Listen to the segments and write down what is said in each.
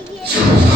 Idea.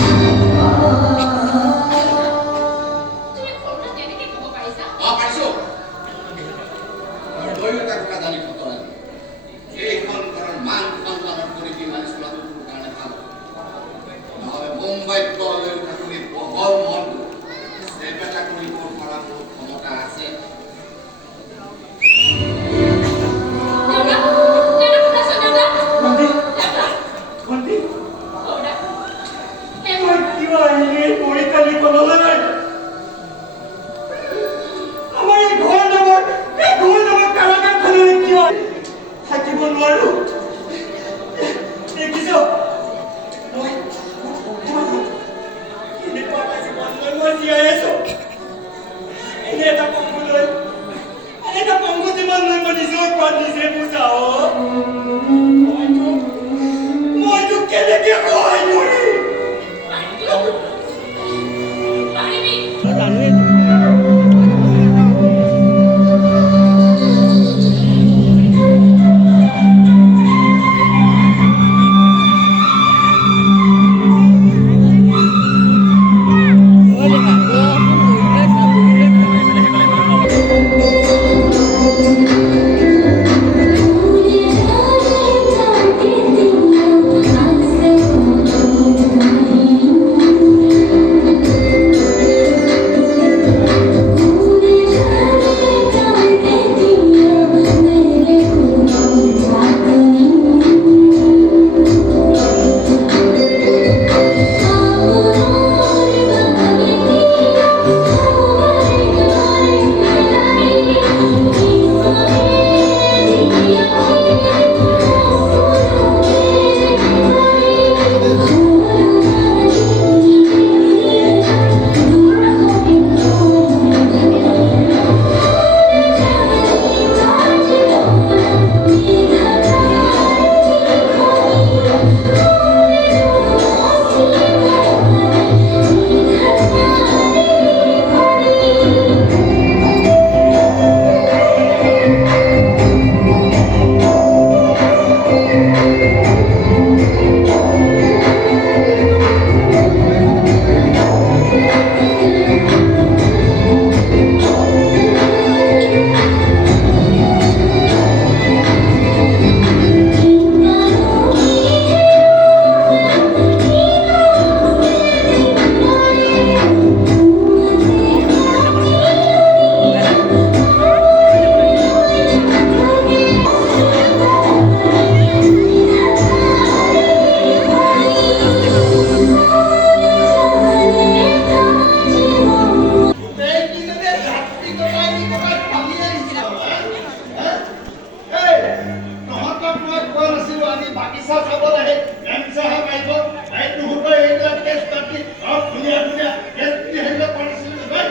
বাগিচা চাবলৈ আহে এমচাহে পাইব তাই নুহুতৰ এইবিলাক কেছ পাতি আৰু ধুনীয়া ধুনীয়া কেছ দি আহিব পাৰিছিল ভাই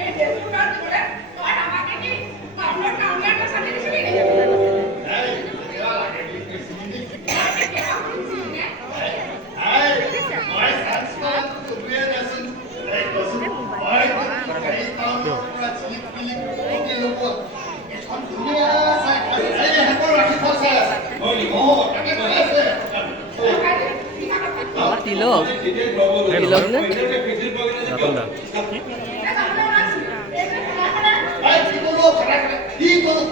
এই দেশৰ কাম কৰে তই আমাকে কি কাউন্টাৰ কাউন্টাৰ চালি দিছিলি এই কেলা লাগে এই মই সাংস্কৃতিক দুয়ে দেচোন এই কসু মই এই টাউনৰ পৰা চিলিক পিলিক ওকে লোক এখন ধুনীয়া চাই এই হেতৰ ৰাখি থৈছে তাকে কৈ আছে তিলক তিলক না রাতন দা ভাই কি বলো কি বলো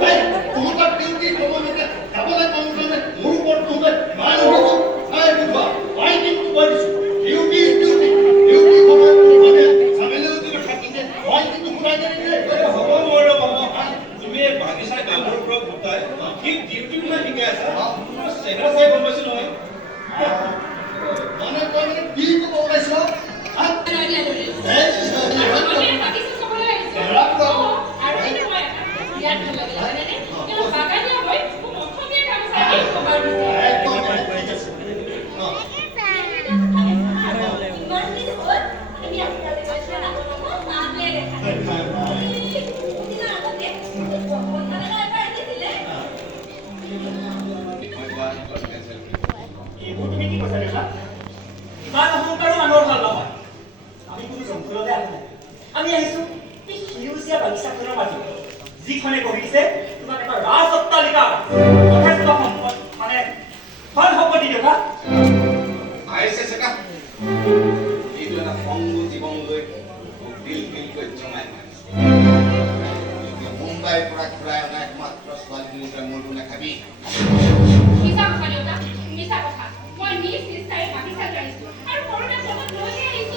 ভাই তোমার ডিউটি তোমাকে যাবলে কোন কোনে মুরু করতে হবে মান হইতো ভাই বুঝবা ভাই কিন্তু বলিস ডিউটি ডিউটি ডিউটি তোমার মানে সামেলে তুমি থাকিতে ভাই কিন্তু ঘুরাই দেন রে হব মোর বাবা তুমি বাগিচা কামৰ পৰা ভুতাই কি ডিউটি না ঠিকে আছে চেহৰা চাই বলছিল নহয় মানে কোন কি কো বলাইছ হ্যাঁ আমি আহিছো এই সেউজীয়া বাগিচাখনৰ মাজত যিখনে গঢ়িছে তোমাক এটা ৰাজ অট্টালিকা যথেষ্ট সম্পদ মানে ধন সম্পত্তি থকা আহিছে সেটা এইটো এটা সংগ জীৱন লৈ দিল দিল কৈ জমাই মুম্বাইৰ পৰা ঘূৰাই অনা একমাত্ৰ ছোৱালীজনীৰ মূৰটো নাখাবি মিছা কথা দেউতা মিছা কথা মই নিজ নিষ্ঠাৰে বাগিচা যাইছো আৰু কৰোণা লগত লৈ আহিছো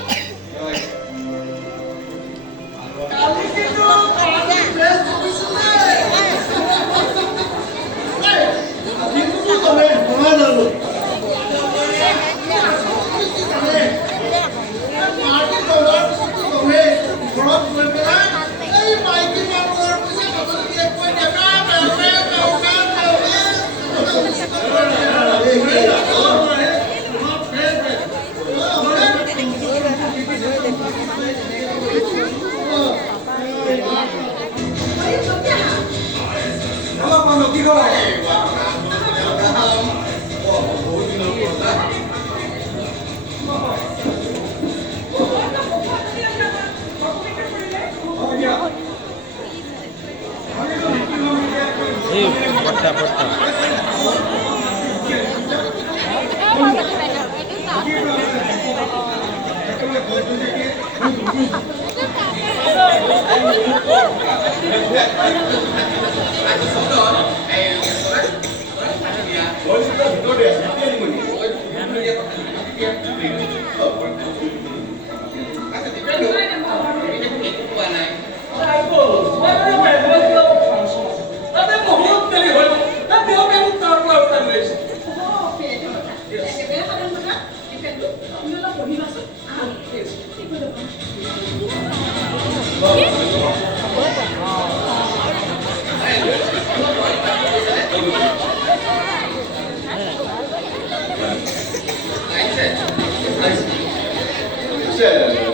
পড়তা পড়তা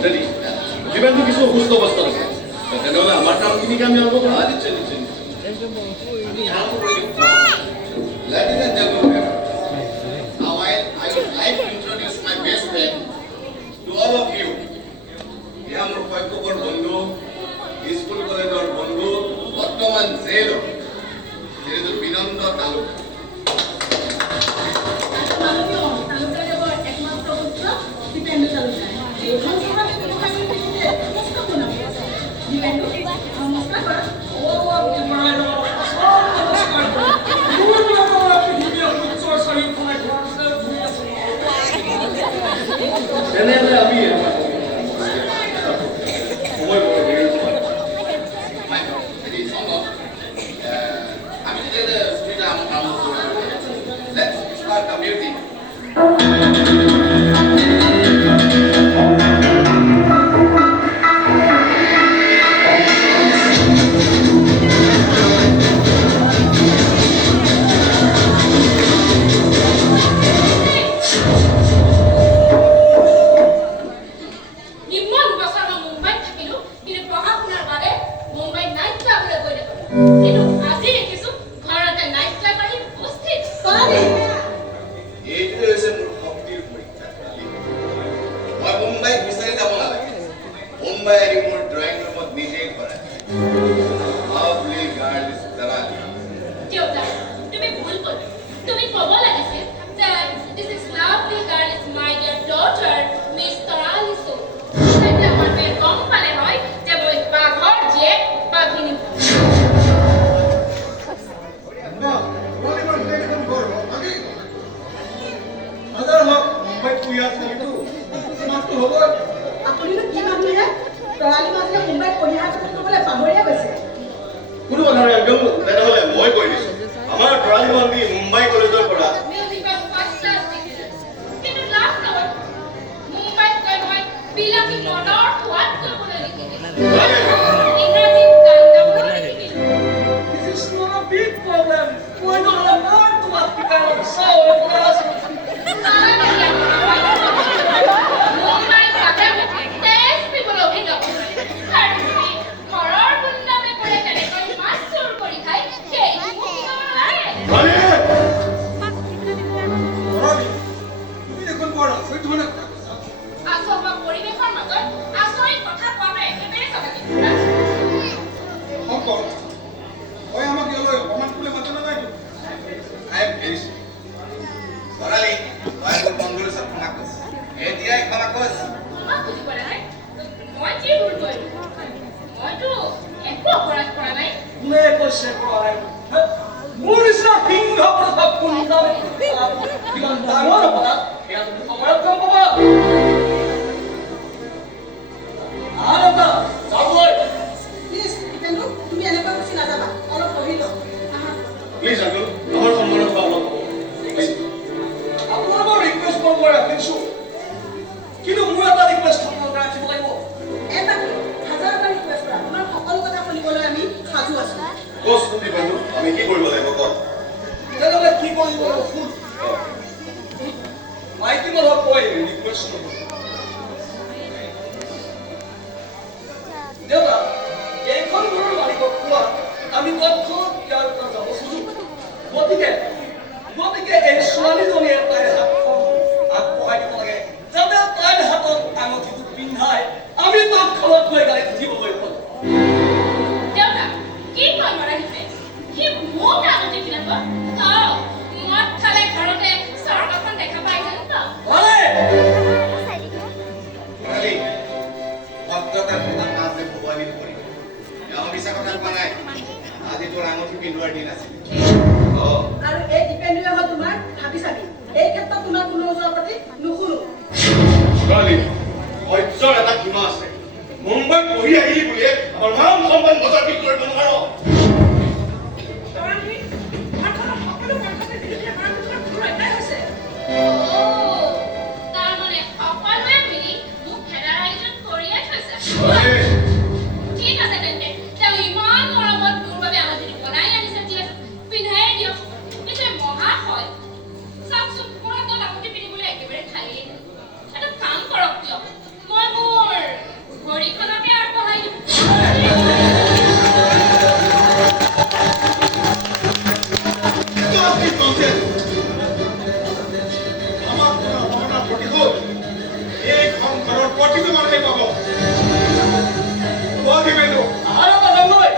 jadi dibantu কিছু সুস্থ অৱস্থা আছে তেনেহ'লে আমাৰ কামখিনি আমি আৰম্ভ কৰা নিশ্চয় নিশ্চয় Ladies and gentlemen, now I would like to introduce my best friend to all of you. এয়া মোৰ শৈশৱৰ বন্ধু স্কুল কলেজৰ বন্ধু বৰ্তমান জেলৰ যিহেতু বিনন্দ তালুক তেনেহ'লে আমি Let's start the music. এইটোৱে হৈছে মোৰ শক্তিৰ পৰীক্ষা। মই মুম্বাইত বিচাৰি যাব নালাগে। মুম্বাই আহি মোৰ ড্ৰয়িং ৰুমত নিজেই ভৰাই লাভলি গাৰ্ল ইজ তৰালি। দেউতা, তুমি ভুল কৰিলা। তুমি ক'ব লাগিছিল that this is lovely girl is my dear daughter, Miss Toraliso. তেতিয়া মানুহে গম পালে হয় যে মই বাঘৰ জীয়েক বাঘিনী। আপুনিনো কি মানুহে তৰালি মাজে মুম্বাইত পঢ়ি অহাৰ কথা ক'বলৈ পাহৰিয়ে গৈছে। কোনো কথা নাই একদম, তেনেহ'লে মই কৈ দিছোঁ আমাৰ তৰালি মান্তি মুম্বাই কলেজৰ পৰা মিউজিকত ফাৰ্ষ্ট ক্লাছ দেখিলে, কিন্তু লাভ নহ'ল। মুম্বাইত গৈ মই বিলাসী মনৰ সোৱাদ কৰিবলৈ শিকিলোঁ। ইংৰাজীত গান গাবলৈ শিকিলোঁ। This is not a big problem. Why not learn to African soul class? Mumbai বাঘে তেজ পিবলৈ অভিনয় আৰু তুমি ঘৰৰ গুণ্ডামে কৰে কেনেকৈ মাছ চুৰ কৰি খাই সেইটো মোক শিকাব নালাগে। আচহুৱা পৰিৱেশৰ মাজত আচৰিত কথা কোৱাটো একেবাৰে স্বাভাৱিক। তৰালি তই মোৰ বন্ধুৰ ওচৰত ক্ষমা কৰিছ, এতিয়াই ক্ষমা কৰিছ। তোমাক বুজি পোৱা নাই, মই কি ভুল কৰিলোঁ? মইতো একো অপৰাধ কৰা নাই। কোনে কৈছে কৰা নাই? মোৰ নিচিনা সিংহ প্ৰতাপ কোনডাল কিমান ডাঙৰ অপৰাধ সেয়া তুমি সময়ত গম পাবা। আৰু এটা যাবলৈ প্লিজ দীপেন্দু, তুমি এনেকৈ গুচি নাযাবা, অলপ পঢ়ি লওঁ। প্লিজ আংকল, আমাৰ সন্মানৰ পৰা অলপ হ'ব। আপোনালোকৰ ৰিকুৱেষ্ট মই ৰাখিছোঁ, কিন্তু মোৰ এটা ৰিকুৱেষ্ট আপোনালোকে ৰাখিব লাগিব। এটা হাজাৰটা ৰিকুৱেষ্ট কৰা, তোমাৰ সকলো কথা শুনিবলৈ আমি সাজু আছোঁ। কচোন দীপেন্দু, আমি কি কৰিব লাগিব ক? তেনেহ'লে কি কৰিব লাগিব শুন। মাইকী মানুহক কৈ ৰিকুৱেষ্ট নকৰোঁ। দেউতা, এইখন ঘৰৰ মালিকক কোৱা আমি তৎক্ষণাত ইয়াৰ পৰা যাব খোজোঁ। গতিকে এই ছোৱালীজনীয়ে তাইৰ হাতখন আগবঢ়াই দিব লাগে, যাতে তাইৰ হাতত আঙঠিটো পিন্ধাই আমি তৎক্ষণাত গৈ গাড়ীত উঠিবলৈ পাৰোঁ। দেউতা, কি কয় মাৰাহিছে? সি মোক আগতে কিনাব? মদ খালে ঘৰতে স্বৰ্গখন দেখা পাই জানো তো? তৰালি, ভদ্ৰতাৰ কথা মাজে ভগৱানী নকৰিব। এওঁ মিছা কথা কোৱা নাই। আজি তোৰ আঙুঠি পিন্ধোৱাৰ দিন আছিল। আৰু এই দীপেন্দুৱে হ'ল তোমাৰ ভাবি চাবি। এই ক্ষেত্ৰত তোমাৰ কোনো ওচৰৰ প্ৰতি নুশুনো। তৰালি, সহ্যৰ এটা সীমা আছে। মুম্বাইত পঢ়ি আহিলি বুলিয়ে আমাৰ মান সন্মান বজাৰ কৰিব নোৱাৰ। তাৰমানে সকলোৱে মিলি মোক খেদাৰ আয়োজন কৰিয়ে থৈছে। ঠিক আছে তেন্তে, তেওঁ ইমান মৰমত মোৰ বাবে আঙুঠিটো বনাই আনিছে যিহেতু পিন্ধাই দিয়ক। পিছে মহাশয়, চাওকচোন মোৰ হাতত আঙুঠি পিন্ধিবলৈ একেবাৰে খালী। এটা কাম কৰক দিয়ক, মই মোৰ ভৰিখনকে আগবঢ়াই দিওঁ। প্ৰতিটো মানুহে পাব। আৰু এটা জন্মই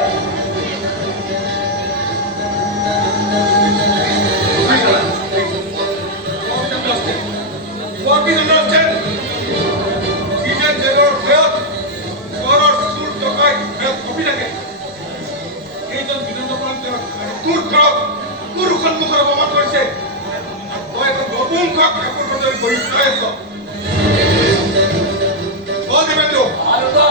আৰু এটা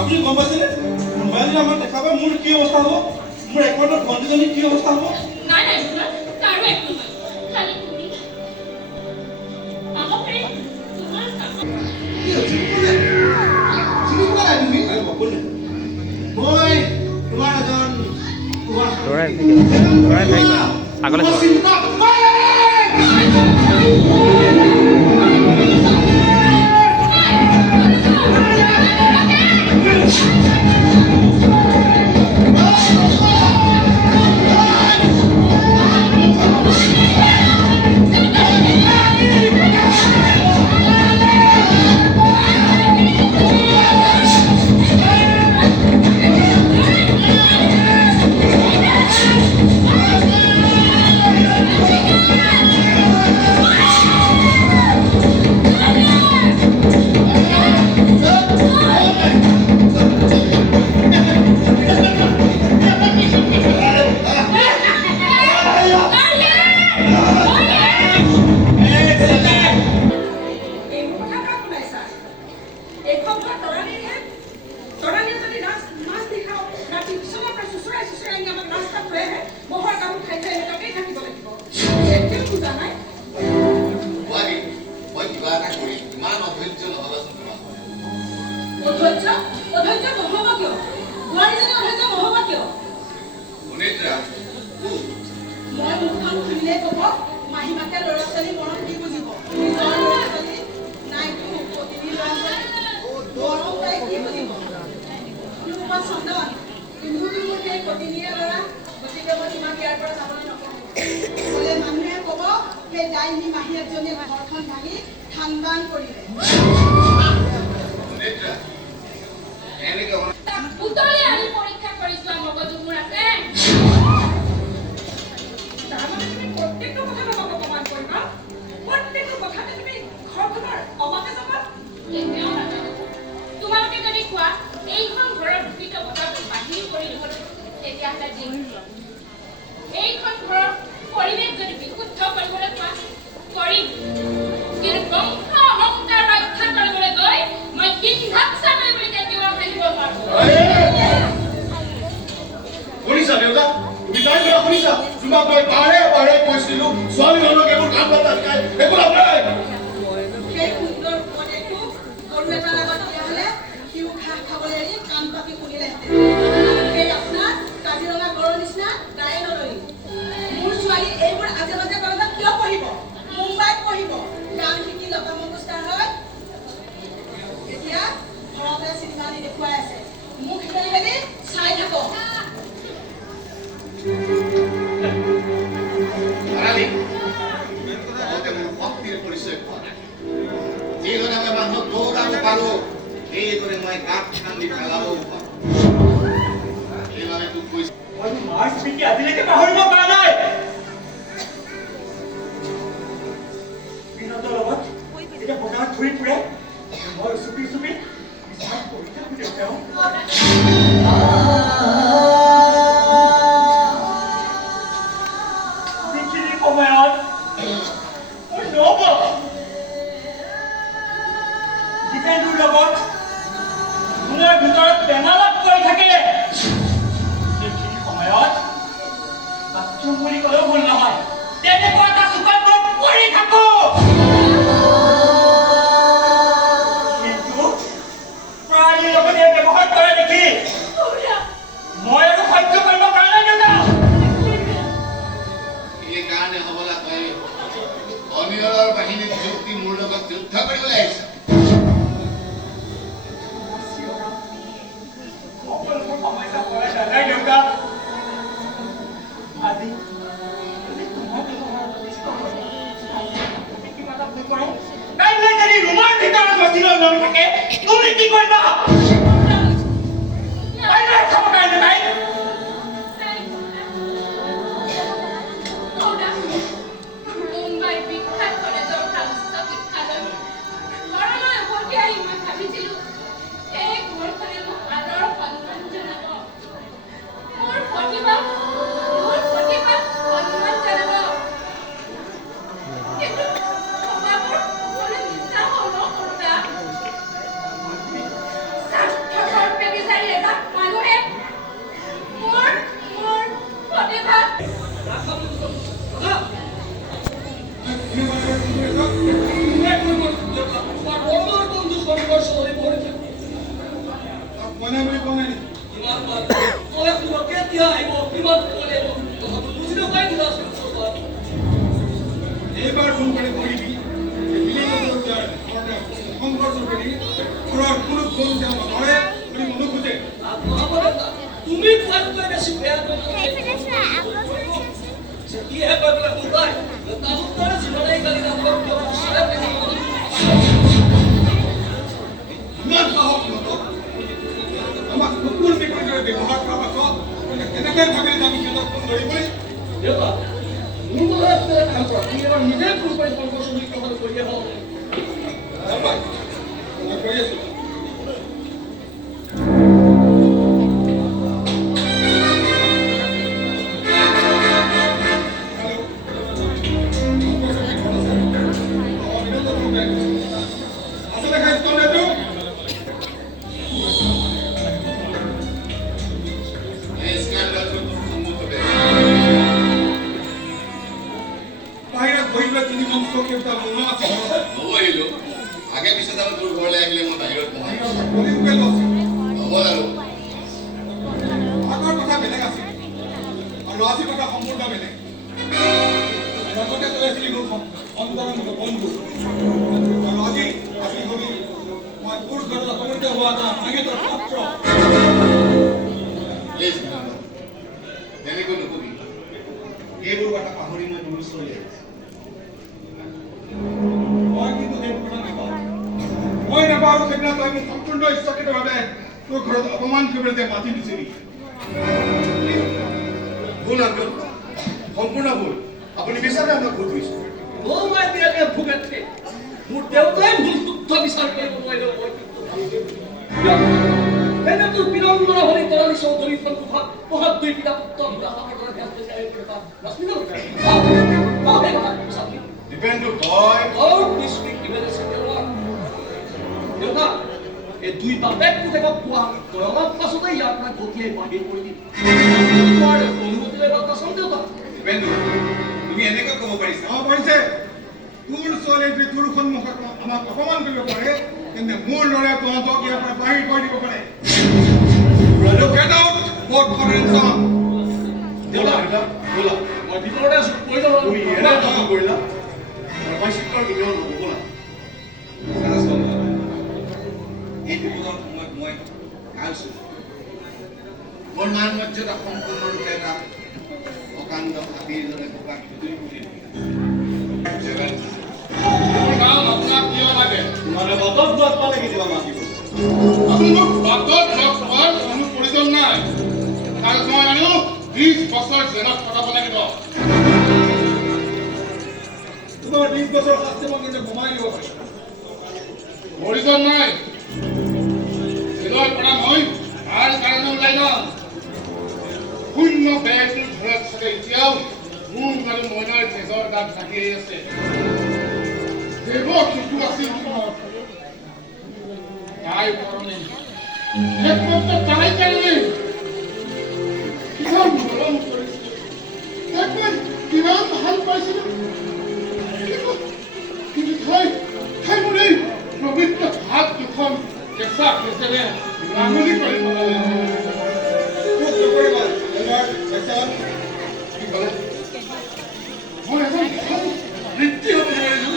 আপুনি গম পাইছেনে কোনোবাই যদি আমাক দেখা পায় মোৰ কি অৱস্থা হ'ব মোৰ একমাত্ৰ ভণ্টিজনী কি অৱস্থা হ'ব নাই নাই কাৰো একো নহয় খালি তুমি পাব পাৰি তোমাৰ কি হৈছে চিনি পোৱা নাই তুমি মই তোমাৰ এজন দৌৰাই থাকিবা আগলৈ যোৱা চিন্তা এইবোৰ কথা কাক শুনাইছা? এইখন ঘৰ তৰাণীৰহে। তৰাণীয়ে যদি মাছ দেখাও ৰাতি বিচনাৰ পৰা চুচুৰাই চুচুৰাই আনি আমাক ৰাস্তাত থৈ আহে, মহৰ কামোৰ খাই খাই এনেকুৱাকেই থাকিব লাগিব। এতিয়াও বুজা নাই? বোৱাৰী মই কিবা এটা কৰি ইমান অধৈৰ্য নহ'বাচোন তোমাৰ অধৈৰ্য নহ'ব কিয়? বোৱাৰীজনী অধৈৰ্য নহ'ব কিয়? সুনেত্ৰা মই মুখখন খুলিলেই ক'ব মাহীমাকে ল'ৰা ছোৱালী মৰম দি বুজিব নিজৰ ল'ৰা ছোৱালী নাইতো প্ৰতিনি ল'ৰা ছোৱালী মৰম তাই কি বুজিব তোমাৰ চন্দন কিন্তু মোৰ সেই প্ৰতিনিয়ে ল'ৰা গতিকে মই তোমাক ইয়াৰ পৰা যাবলৈ নকওঁ বোলে মানুহে ক'ব সেই ডাইনী মাহীয়েকজনীয়ে ঘৰখন ভাঙি ধান বান কৰিলে সুনেত্ৰা এনেকে তাক পুতলি আনি পৰীক্ষা কৰি চোৱা মগজু মোৰ আছে তাৰমানে তুমি প্ৰত্যেকটো কথা মোক অপমান কৰিবা প্ৰত্যেকটো কথাতে তুমি ঘৰখনৰ অমাকে যাবা কেতিয়াও নাজানো তোমালোকে যদি কোৱা এইখন ঘৰৰ দূষিত বতাহটো বাহিৰ কৰি দিবলৈ তেতিয়াহ'লে দিম এইখন ঘৰৰ পৰিৱেশ যদি বিশুদ্ধ কৰিবলৈ কোৱা কৰিম কিন্তু বংশ অহংকাৰ ৰক্ষা কৰিবলৈ গৈ মই বিন্ধাত চাবলৈ বুলি কেতিয়াও ভাঙিব নোৱাৰো শুনিছা দেউতা তুমি তাই পৰা শুনিছা তোমাক মই বাৰে বাৰে কৈছিলো ছোৱালী মানুহক এইবোৰ কাম বতা শিকাই একো লাভ নাই সেই সুন্দৰ উপদেশটো গৰু এটাৰ আগত দিয়া হ'লে সিও ঘাঁহ খাবলৈ এৰি কাণ পাতি শুনিলেহেঁতেন সেই আপোনাৰ কাজিৰঙা গড়ৰ নিচিনা গায়ে নলৰি মোৰ ছোৱালী এইবোৰ আজে বাজে কলেজত কিয় পঢ়িব মুম্বাইত পঢ়িব গান শিকি লতা মংগেশকাৰ হয় এতিয়া ঘৰতে চিনেমা দি দেখুৱাই আছে মোক খেলি মেলি চাই থাকক আৰালি তহঁতে মোৰ শক্তিৰ পৰিচয় পোৱা নাই যিদৰে মই মানুহক দৌৰাব পাৰো সেইদৰে মই গাঁত খান্দি পেলাবও পাৰো সেইবাবে তোক কৈছো মই তোমাৰ স্মৃতি আজিলৈকে পাহৰিব পৰা নাই বিনোদৰ লগত এতিয়া বজাৰত ঘূৰি ফুৰে মই চুপি চুপি বিচনাত পৰি থাকো তেওঁ যিখিনি সময়ত মই নহ'ব জিতেন্দ্ৰৰ লগত ৰুমৰ ভিতৰত বেমাৰত পৰি থাকে সেইখিনি সময়ত বাথৰুম বুলি ক'লেও ভুল নহয় তেনেকুৱা এটা চুকত মই পৰি থাকো কিন্তু প্ৰাণীৰ লগতে ব্যৱহাৰ কৰে দেখি মই আৰু সহ্য কৰিব পৰা নাই দেউতা সেইকাৰণে হ'বলা তই অনিয়ৰৰ বাহিনীত যুক্তি মোৰ লগত যুদ্ধ কৰিবলৈ আহিছা সকলোবোৰ সমস্যা পৰাই নাযায় দেউতা আজি তোমাৰ ব্যৱহাৰ কিবা এটা ভুল কৰোঁ কাইলৈ যদি ৰুমৰ ভিতৰত মচিলৰ নাম থাকে তুমি কি কৰিবা কাইলৈ খাব কাৰণে তাই মুম্বাই বিখ্যাত কলেজৰ প্ৰাপ্ত শিক্ষালৈ ঘৰলৈ উভতি আহি মই ভাবিছিলো এই ঘৰখনে মোক আদৰ সন্মান জনাব মোৰ প্ৰতিভা সন্মান জনাব কিন্তু সবাবোৰ সকলো মিছা হ'ল কৰোঁতা নাই বুলি কোৱা নাই নেকি? ইমান মান তই তোমাক কেতিয়া আহিব কিমান সময় লাগিব কথাটো বুজি নাপাই দিলা এইবাৰ ফোন কৰি কৰিবি শংকৰ চৌধুৰী ঘৰৰ কোনো ফোন তেওঁ নধৰে বুলি মনো খোজে। তুমি কোৱাতকৈ বেছি বেয়া কিহে কৈ পেলাই কোনবাই তাৰ জীৱনে গালি ইমান সাহস সিহঁতক আমাক কুকুৰ মেকুৰীৰ দৰে ব্যৱহাৰ কৰা পাছত কেনেকৈ ভাবিলে আমি সিহঁতক ফোন ধৰিবলৈ? দেউতা মোৰ কথা কাম কৰা তুমি এবাৰ নিজে ফোন কৰি শংকৰ চৌধুৰীক কথাটো কৈ দিয়া হওক মই কৰি আছো। আগে পিছে যাব তোৰ ঘৰলৈ আহিলে মই বাহিৰত বহাই আগৰ কথা বেলেগ আছিল আৰু আজিৰ কথা সম্পূৰ্ণ বেলেগ। লগতে তই আছিলি মোৰ অন্তৰংগ বন্ধু আৰু আজি হলি মই তোৰ ঘৰত অপমানিত হোৱা এটা ভাঙেতৰ পাত্ৰ। তেনেকৈ নকবি এইবোৰ কথা পাহৰি মই তোৰ ওচৰলৈ আহিছোঁ। মই কিন্তু সেইবোৰ কথা নাপাওঁ। মই নাপাওঁ সেইদিনা তই মোক সম্পূৰ্ণ ইচ্ছাকৃতভাৱে তোৰ ঘৰত অপমান কৰিবলৈ যে মাতি দিছিলি। ভুল আংকল, সম্পূৰ্ণ ভুল। আপুনি বিচাৰে আমাক ভুল কৰিছে। মই বিৰাটে ভোগাতকে মোৰ দেউতাই ভুল শুদ্ধ বিচাৰ কৰিব নোৱাৰিলেও মই এনে তোৰ বিৰংগনা হলি তৰালী চৌধুৰী সন্মুখত পঢ়াত দুই পিতা পুত্ৰ দীপেন্দু তই দেউতা এই দুই বাপেক পুতেকক পোৱা গৰমৰ পাছতে ইয়াৰ পৰা গতিয়াই বাহিৰ কৰি দিম অনুমতিলৈ বাতাচোন দেউতা। দীপেন্দু তুমি এনেকৈ ক'ব পাৰিছা? পাৰিছে। তোৰ ছোৱালীয়ে যদি তোৰ সন্মুখত আমাক অপমান কৰিব পাৰে তেন্তে মোৰ ল'ৰাই তহঁতক ইয়াৰ পৰা বাহিৰ কৰি দিব পাৰে। Get out! Vote for ransom! ব'লা ব'লা মই ভিতৰতে আছো কৈ যাব তুমি এনে কাম কৰিলা মই চিত্ৰৰ ভিতৰত নগ'লা। এই বিপদৰ সময়ত মই আহিছোঁ মোৰ মান মৰ্যাদা সম্পূৰ্ণৰূপে এটা অকাণ্ড হাতীৰ দৰে প্ৰকাশ কৰি আপোনাক কিয় লাগে? মানে বাটত লগ পালে কেতিয়াবা মাতিব। আপুনি মোক বাটত লগ পোৱাৰ কোনো প্ৰয়োজন নাই আৰু মই জানো 20 বছৰ জেলত কটাব লাগিব। তোমাৰ 20 বছৰ শাস্তি মই কিন্তু কমাই দিব পাৰিম। প্ৰয়োজন নাই জেলৰ পৰা মই ভাল কাৰণে ওলাই যাম। শূন্য বেগটোৰ ঘৰত চাগে এতিয়াও মোক আৰু মইনাৰ তেজৰ দাগ জাগি আছে। দেৱৰ শিশু আছিল তাই কাৰণে একমাত্ৰ তাই কাৰণে কিমান মৰম কৰিছিল একমান কিমান ভাল পাইছিল কিন্তু তাই মোৰ এই পবিত্ৰ হাত দুখন কেঁচা কেঁচেৰে নাঙলি কৰি পেলালে। মই এজন ভাল বৃত্তি হ'ব নোৱাৰিলো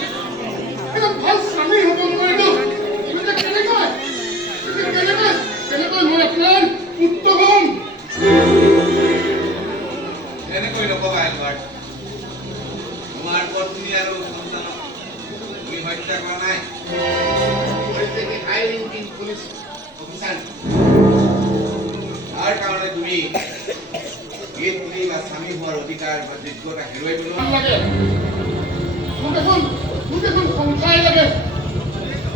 এজন ভাল স্বামী হ'ব নোৱাৰিলো কেনেকৈ মই আপোনাৰ পুত্ৰ হ'ম? এনেকৈ নকবা এলবাৰ্ট তোমাৰ পত্নী আৰু সন্তানক তুমি হত্যা কৰা নাই। পুলিচ অফিচাৰ তাৰ কাৰণে তুমি স্ত্ৰী বা স্বামী হোৱাৰ অধিকাৰ বা যোগ্যতা হেৰুৱাই পেলোৱা। লাগে মোক এখন সংসাৰ লাগে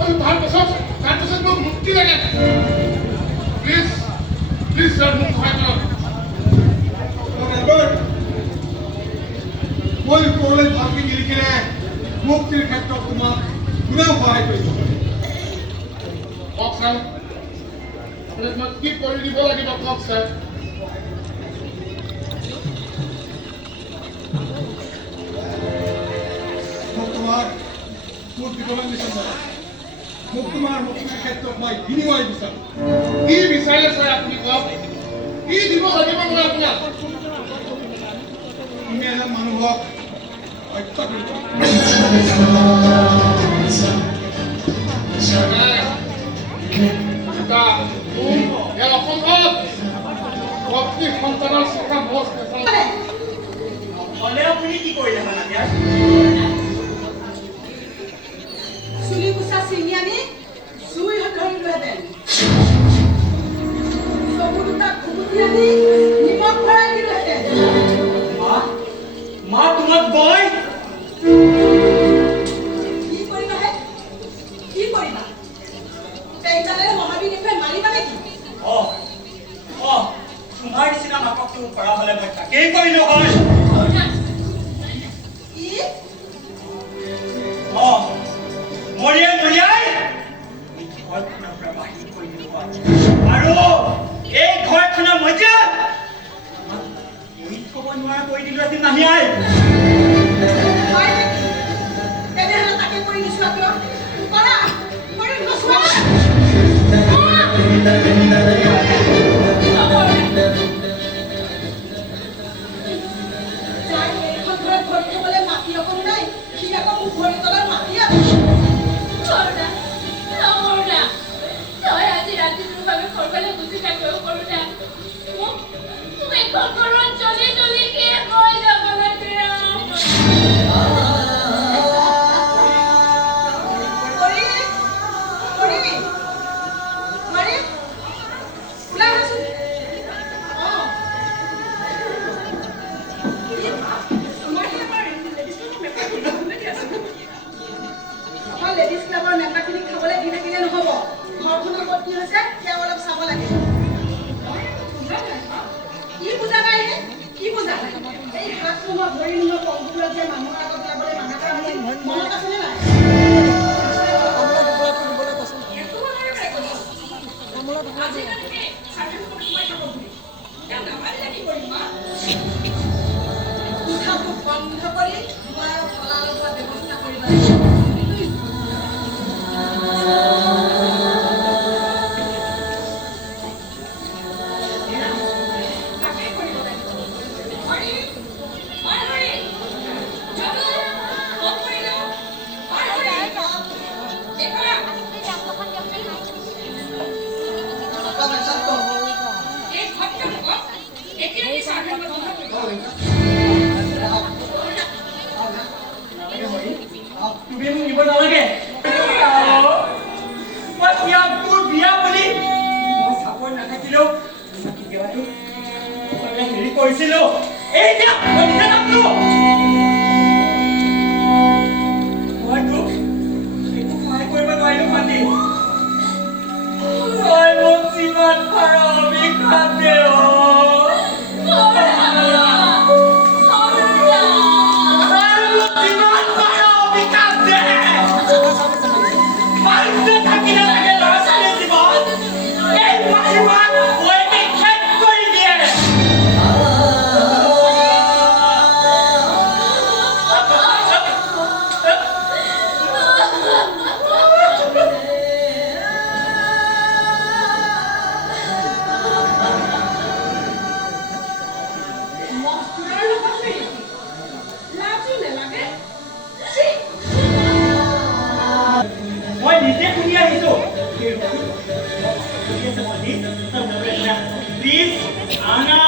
আৰু তাৰপিছত মোক মুক্তি লাগে। প্লিজ প্লিজ ছাৰ মোক সহায় কৰক। মই ওপৰলৈ ভালকৈ নিলিখিলে মুক্তিৰ ক্ষেত্ৰত তোমাক কোনেও সহায় কৰিব। কওক ছাৰ আপোনাক মই কি কৰি দিব লাগিব কওক ছাৰ। মোক তোমাৰ মোক দিবলৈ নিশ্চয় মোক তোমাৰ মুক্তিৰ ক্ষেত্ৰত মই বিনিময় বিচাৰোঁ। কি বিচাৰে আপুনি কওক কি দিব লাগিব মই আপোনাক তুমি এজন মানুহক হত্যা কৰিব অসম্ভৱ ভক্তি সন্তানৰ শিক্ষা মজ হ'লে আপুনি কি কৰিলে মানাতিয়া চুলি কোচা ছিঙি আনি জুই ধৰিলোহেঁতেন চকু দুটা খুমুটি আনি নিমখ ভৰাই দিলোহেঁতেন মা তোমাক বয় কি কৰিবাহে কি কৰিবা পেইজালেৰে মহাবীৰ দেখুৱাই মাৰিবা নেকি তোমাৰ নিচিনা মাককটো কৰা হ'লে মই তাকেই কৰিলো হয় কি মৰিয়াই ঘৰখনৰ পৰা বাহিৰ কৰি দিলো হয় আৰু এই ঘৰখনৰ মজিয়াত থব নোৱাৰা কৰি দিলো আছিল নাহিয়াই হয় নেকি তেনেহ'লে তাকে কৰি নোচোৱা কিয় কৰা কৰি নোচোৱা যাই এইখন ঘৰত ভৰি থবলৈ মাটি অকণ নাই সি আকৌ মোক ভৰি তলৰ মাটি আছে কৰোণা কৰোণা তই আজি ৰাতিটোৰ বাবে কৰবালৈ গুচি থাকিব কৰোণা মোক এখন ঘৰত চলি চলি শেষ হৈ যাব লাগে কৰি মাৰি ওলাই আহাচোন অকল লেডিজ ক্লাবৰ মেম্বাৰখিনিক খাবলৈ দি থাকিলে নহ'ব ঘৰখনৰ ওপৰত কি হৈছে সেয়াও অলপ চাব লাগে কি বুজা নাই কি বুজা নাই এই হাত নোহোৱা ভৰি নোহোৱা পংগুবোৰক যে মানুহৰ আগত যাবলৈ মানা কৰা মনত আছেনে নাই কোঠাটো বন্ধ কৰি মই আৰু ফলা লগোৱা ব্যৱস্থা কৰিব লাগিব তুমি মোক নিব নালাগে মই তোৰ বিয়া বুলি মই চাপৰ নাথাকিলেও হেৰি কৰিছিলো এই এতিয়া মই তোক একো সহায় কৰিব নোৱাৰিলো মাতি তই মোক যিমান পাৰ অভিশাপ দে মই নিজে শুনি আহিছো প্লিজ আনা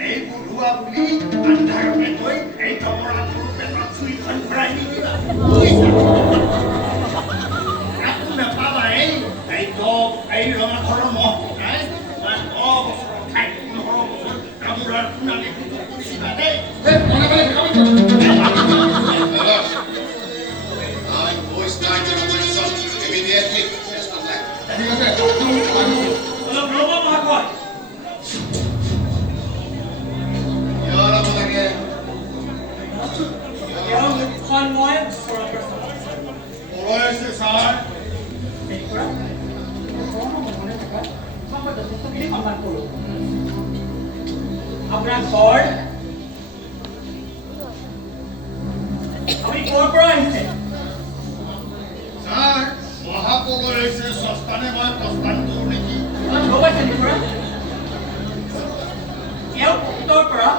এই বৰুৱা বুলি বান্দৰাৰ সোণালী সুযোগ দিছিলা দেই। I voice time son immediately. Best of luck. ঠিক আছে অলপ ৰ'ব মহাশয় You're up again. তেওঁৰ মুখখন মই ওচৰৰ পৰা চাম পলাই আছে ছাৰ এই পৰা মনে থকা মই যথেষ্টখিনি সন্মান কৰোঁ আপোনাৰ ঘৰ আপুনি ক'ৰ পৰা আহিছে ছাৰ মহাপৌৰ হৈছে সস্তানে মই প্ৰস্থান কৰোঁ নেকি? অলপ গৈ পাইছে নেকি পৰা তেওঁ উত্তৰ পৰা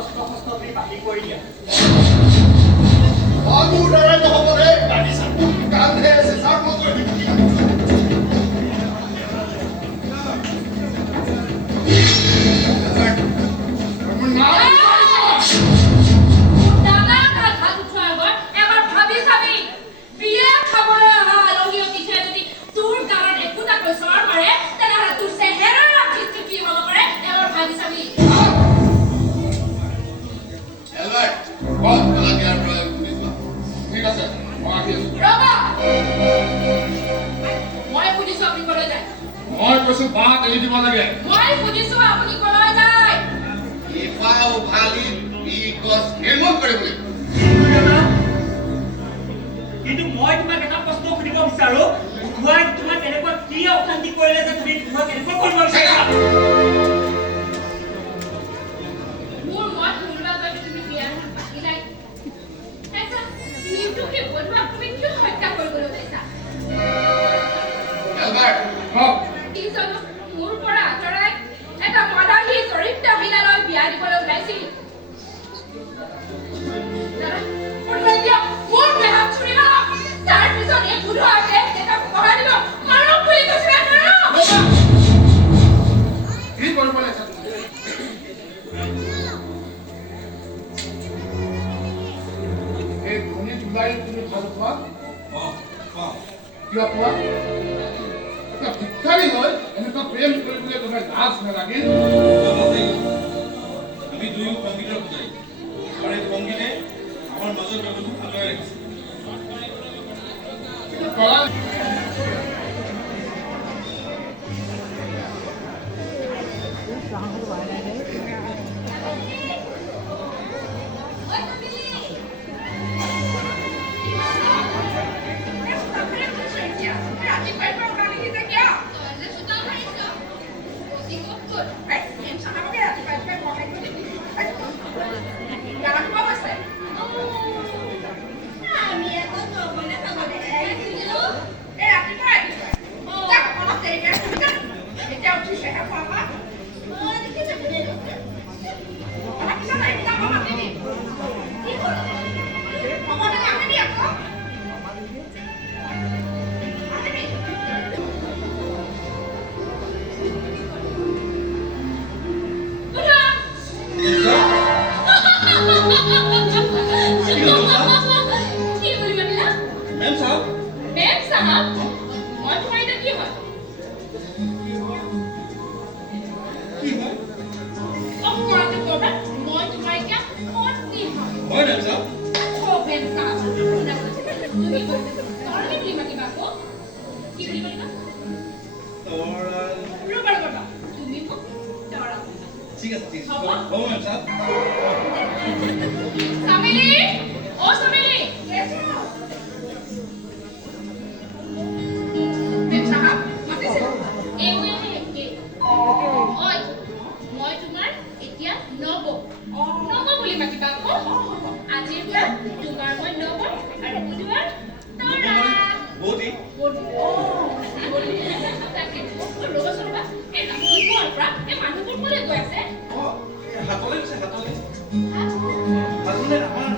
অস্ত্ৰ শস্ত্ৰ আপুনি বাতি কৰি দিয়া মোৰ দ্বাৰাই নহ'ব দেই বাগিচা কান্ধে আছে ছাৰ মই কৈ দিম কি দাদা কাল ভাত উঠোৱাৰ আগত এবাৰ ভাবি চাবি বিয়া খাবলৈ অহা আলহী অতিথিয়ে যদি তোৰ গানত একোটা কৈছৰ মাৰে তেনেহ'লে তোৰ চেহেৰাৰ আকৃতি কি হ'ব পাৰে এবাৰ ভাবি চাবি Albert, what? Malaki and Royal Police. ঠিক আছে মই আহি আছো ৰবা মই সুধিছো আপুনি ক'লৈ যায় মই কৈছো বাট এৰি দিব লাগে মই সুধিছো আপুনি ক'লৈ যায় Ifao Bali, because নিৰ্মূল কৰিবলৈ কিন্তু মই তোমাক এটা প্ৰশ্ন সুধিব বিচাৰো মই তোমাক এনেকুৱা কি অশান্তি কৰিলে যে তুমি তোমাক এনেকুৱা কৰিব বিচাৰিছা মোৰ মত শুনিবা গৈ তুমি বিয়াখন পাতিলাই আচ্ছা নিমটোকে বলবা তুমি কিয় হত্যা কৰিবলৈ ওলাইছা Albert, হওক তিনিজনক মোৰ পৰা আঁতৰাই এটা মদাহী চৰিত্ৰহীনালৈ বিয়া দিবলৈ ওলাইছিল দাদা, প্ৰথমে দিয়ক, মোৰ দেহাত ছুৰী মাৰক। তাৰ পিছত এই বুঢ়াকে দেহাক পঢ়াই দিব। মাৰক বুলি কৈছিলে, মাৰক। কি কৰিব লাগিছে এই ধনী জুলাই তুমি ভাল পোৱা কিয় পোৱা এটা ভিক্ষাৰী হৈ এনেকুৱা প্ৰেম কৰিবলৈ তোমাৰ লাজ নালাগিল আমি দুয়ো সংগীতৰ পূজাৰী আৰু এই সংগীতে আমাৰ মাজৰ ব্যৱধান আঁতৰাই ৰাখিছে ৰাতিপুৱাই পৰা ওলাই দেখিছে কিয়? তই যে চোতাল সাৰিছ। অতি গুড। এই চাহাবকে ৰাতিপুৱাই পঢ়াই থৈ দিবি। গানা খোৱা হৈছে। আমি আকৌ নগলে চাবলৈ আহিছিলোঁ। এই ৰাতিপুৱাই। যাক অলপ দেৰিকে আহিছে। এতিয়া উঠিছেহে খোৱা পৰা। দেখিছে কোনে দেখিছে? অলপ পিছত আহিবি যাম মাতিবি। কি হ'ল? হ'ব দে আহিবি আকৌ। মেম সাহেব মেম সাহেব মই তোমাৰ এতিয়া কি হয় কি হয় অপৰাধী কৰবা মই তোমাৰ এতিয়া পত্নী হয় মেম সাহেব অ মেম সাহেব শুনা তুমি তৰলে বুলি মাতিবা আকৌ কি বুলি মাতিবা ৰবা ৰবা তুমি মোক তৰা ঠিক আছে ঠিক হ'ব মেম সাহেব সামিলি ও সামিলি মেম সাহেব মাতিছে এই ঐ মই তোমাৰ এতিয়া নব বুলি মাতিবা আকৌ আজিৰ পৰা তোমাৰ মই নব আৰু তোমাৰ তৰা বৌদি তাকে ৰ'বাচোন ৰ'বা এই ৰাতিপুৱাৰ পৰা এই মানুহবোৰ ক'লে গৈ আছে হাতলে গৈছে হাতলে হা? হাতলে আমাৰ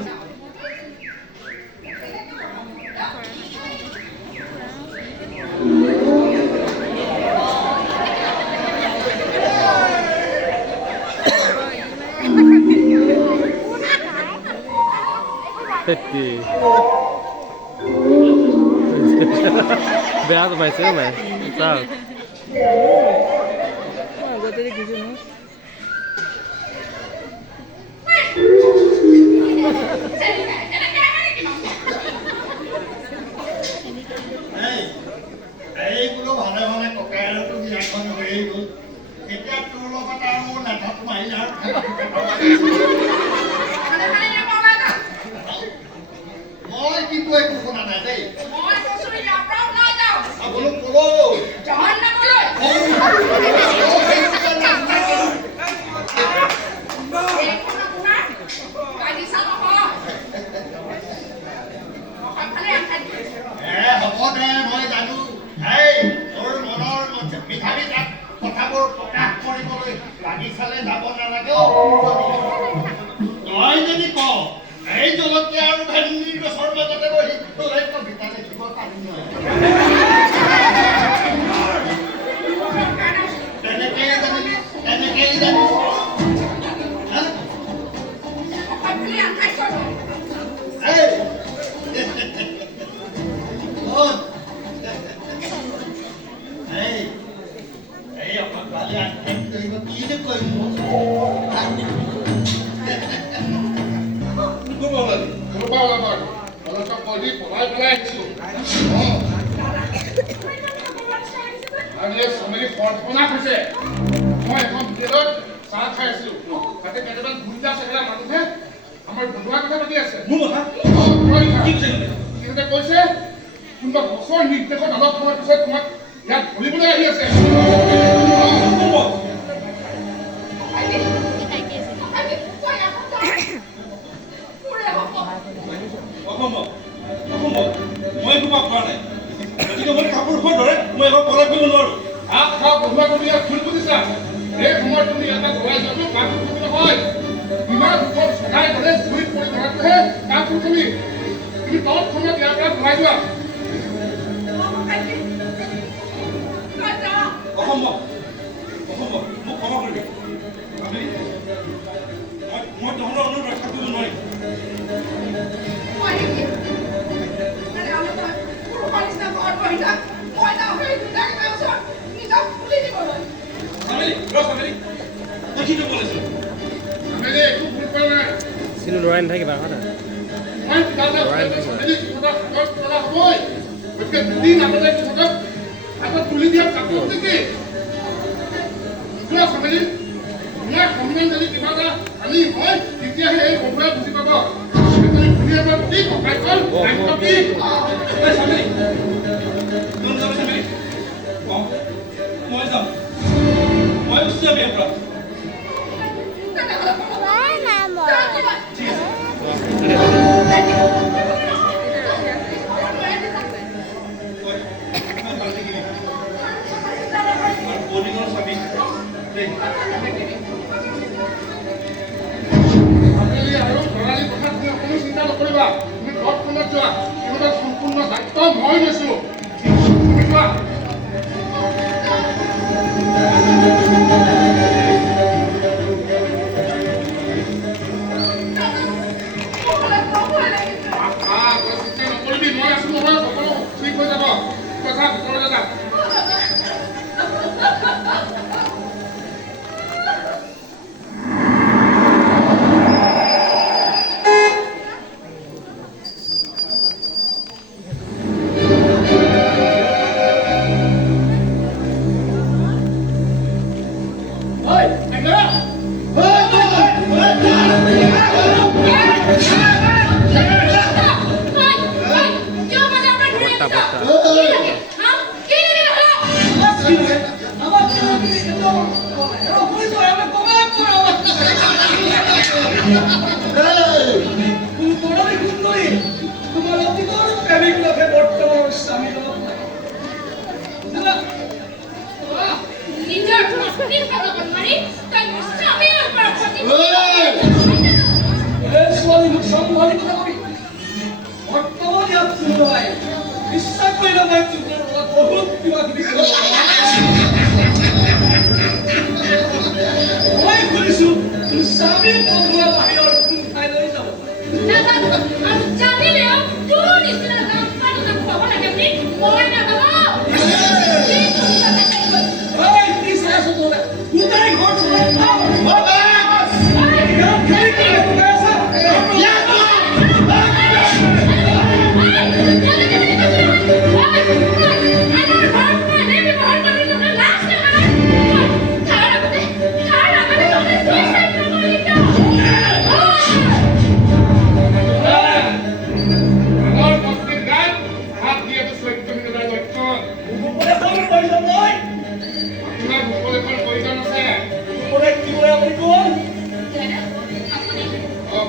বেয়া পাইছে নাই চাওক মই কিন্তু একো শুনা নাই দেই মই কৈছো ইয়াৰ পৰা ওলাই যাওঁ বোলো কলো জহন নামলৈ এইখন আপোনাৰ বাগিচা নহয় অসমফালে আনঠাই দিছে হ'ব দে মই জানো এই তোৰ মনৰ মিঠা মিঠা কথাবোৰ প্ৰকাশ কৰিবলৈ বাগিচালে যাব নালাগে তই যদি কওঁ এই জলকীয়া আৰু ভেন্দিৰ গছৰ মাজতে বহি তোলে কবিতা লিখিব পাৰিম তেনেকেই জানিবি অসমফালে আনঠাই চলো এই এই অকল গালি আনঠাইত কৰিব কি যে কৰিম আমাৰ বন্ধুৱা কথা পাতি আছে মোৰ কথা কি কৈছে সিহঁতে কৈছে কোনোবা বছৰ নিৰ্দেশত অলপ সময় পিছত তোমাক ইয়াত ধৰিবলৈ আহি আছে অসম্ভৱ মই একো পাপ কৰা নাই গতিকে মই কাপোৰখন ধৰে মই এবাৰ পলাপ কৰিব নোৱাৰো বন্ধুৱা তুমি ইয়াত ভুল বুজিছা এই সময়ত তুমি ইয়াতে ঘূৰাই যোৱাটো কাপোৰ তুমি নহয় ইমান ওপৰত চগাই গ'লে জুইত পৰি ধৰাটোহে কাপোৰ তুমি তলত সময়ত ইয়াৰ পৰা ঘূৰাই যোৱা অসম্ভৱ মোক ক্ষমা কৰিবি মই তহঁতৰ অনুৰোধ ৰক্ষা কৰিব নোৱাৰিম তই কি কৰিব লাগিছিল একো ভুল কৰা নাই চিনু লৰাই নাথাকিবা কথা মই কিতাপে সিহঁতক হাতত তোলা হ'বই গতিকে দুদিন আগতে সিহঁতক হাতত তুলি দিয়া কাপোৰ নেকি চোৱা চামেলি তোমাৰ সন্মান যদি কিবা এটা আমি হয় তেতিয়াহে এই বন্ধুৱে বুজি পাব তুমি ধুনীয়া এবাৰ কি ককাই কল দায়িত্ব কি মই যাম মই গুচি যাম ইয়াৰ পৰা চিন্তা নকৰিবা তুমি ঘৰখনত যোৱা সিহঁতৰ সম্পূৰ্ণ দায়িত্ব মই লৈছো যোৱা নকৰিবি মই আছো নহয় সকলো ঠিক হৈ যাব কথা ভিতৰলৈ যা Hey!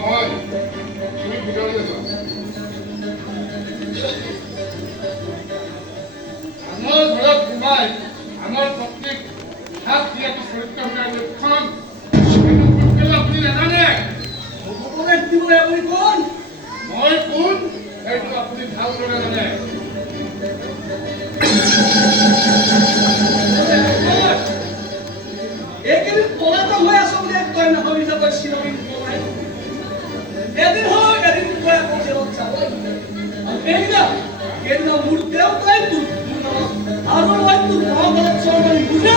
মই তুমি ভিতৰলৈ যোৱা আনৰ ঘৰত সোমাই আনৰ পত্নীক হাত দিয়াটো চৰিত্ৰ হোৱাৰ লক্ষণ আপুনি নাজানে আপুনি কোন মই কোন সেইটো আপুনি ভালদৰে জানে এইকেইদিন পলাতক হৈ আছো বুলি তই নাভাবি যে তই চিৰদিন পলাই এদিন হয় এদিন তই আকৌ জেলত যাবই আৰু সেইদিনা মোৰ দেউতাই তোৰ আৰু মই তোৰ মহাভাৰত চৰমানি বুজে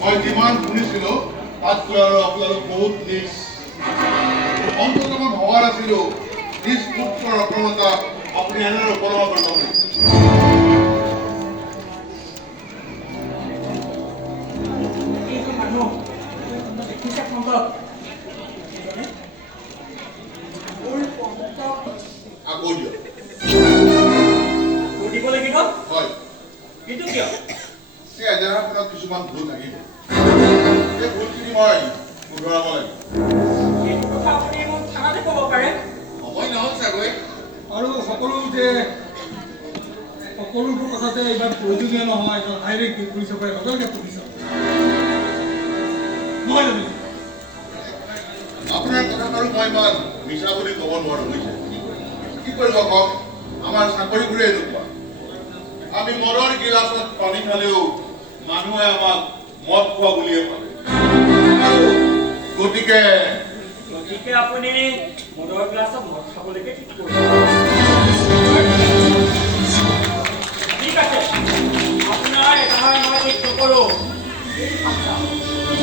মই যিমান শুনিছিলো তাতকৈ আৰু আপোনালোক বহুত নিজ অন্তত মই ভবা নাছিলো নিজ পুত্ৰৰ অপৰতা আপুনি এনেদৰে উপলব্ধ কৰিব পাৰিব আকৌ দিয়ক দিব লাগিব হয় কিন্তু কিয় সেই এজেগাখনত কিছুমান ভুল থাকিব সেই ভুলখিনি মই শুধৰাব লাগিব আপুনি মোক থানাতে ক'ব পাৰে সময় নহ'ল চাগৈ আৰু সকলোবোৰ কথাতে ইমান প্ৰয়োজনীয় নহয় এজন হাইৰেংক পুলিচৰ পৰা নজৰকে পুলিচৰ নহয় জানো আপোনাৰ কথা বাৰু মই ইমান মিছা বুলি ক'ব নোৱাৰো বুজিছে কি কৰিব কওক আমাৰ চাকৰিবোৰে এনেকুৱা আমি মদৰ গিলাচত পানী খালেও মানুহে আমাক মদ খোৱা বুলিয়ে ভাবে গতিকে আপুনি মদৰ গ্লাছত মদ খাবলৈকে ঠিক কৰিছে ঠিক আছে আপোনাৰ এটা মই ঠিক নকৰো